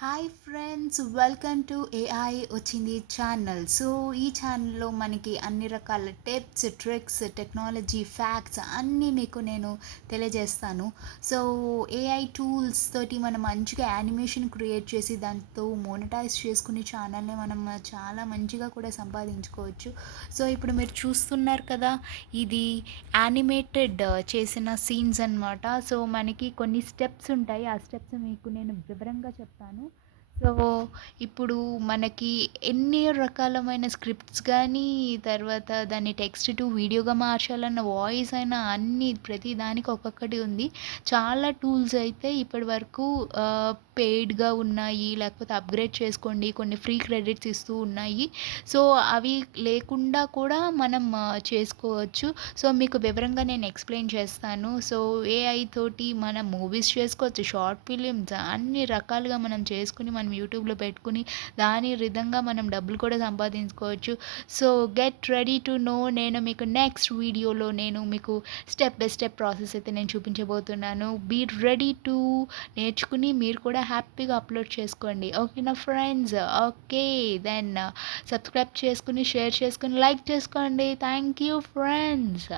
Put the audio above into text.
Hi friends, welcome to AI వచ్చింది channel. So ఈ ఛానల్లో మనకి అన్ని రకాల టిప్స్, ట్రిక్స్, టెక్నాలజీ, ఫ్యాక్ట్స్ అన్నీ మీకు నేను తెలియజేస్తాను. సో ఏఐ టూల్స్ తోటి మనం మంచిగా యానిమేషన్ క్రియేట్ చేసి దాంతో మోనటైజ్ చేసుకుని ఛానల్ని మనం చాలా మంచిగా కూడా సంపాదించుకోవచ్చు. సో ఇప్పుడు మీరు చూస్తున్నారు కదా, ఇది యానిమేటెడ్ చేసిన సీన్స్ అన్నమాట. సో మనకి కొన్ని స్టెప్స్ ఉంటాయి, ఆ స్టెప్స్ మీకు నేను వివరంగా చెప్తాను. సో ఇప్పుడు మనకి ఎన్ని రకాలమైన స్క్రిప్ట్స్ కానీ, తర్వాత దాన్ని టెక్స్ట్ టు వీడియోగా మార్చాలన్న, వాయిస్ అయినా అన్నీ ప్రతి దానికి ఒక్కొక్కటి ఉంది. చాలా టూల్స్ అయితే ఇప్పటి వరకు పెయిడ్గా ఉన్నాయి, లేకపోతే అప్గ్రేడ్ చేసుకోండి, కొన్ని ఫ్రీ క్రెడిట్స్ ఇస్తూ ఉన్నాయి. సో అవి లేకుండా కూడా మనం చేసుకోవచ్చు. సో మీకు వివరంగా నేను ఎక్స్ప్లెయిన్ చేస్తాను. సో ఏఐ తోటి మనం మూవీస్ చేసుకోవచ్చు, షార్ట్ ఫిలిమ్స్ అన్ని రకాలుగా మనం చేసుకుని మనం యూట్యూబ్లో పెట్టుకుని దాని విధంగా మనం డబ్బులు కూడా సంపాదించుకోవచ్చు. So get ready to know. నేను మీకు నెక్స్ట్ వీడియోలో నేను మీకు స్టెప్ బై స్టెప్ ప్రాసెస్ అయితే నేను చూపించబోతున్నాను. బీ రెడీ టు నేర్చుకుని మీరు కూడా హ్యాపీగా అప్లోడ్ చేసుకోండి. ఓకేనా ఫ్రెండ్స్? ఓకే దెన్ సబ్స్క్రైబ్ చేసుకుని, షేర్ చేసుకుని, లైక్ చేసుకోండి. Thank you friends.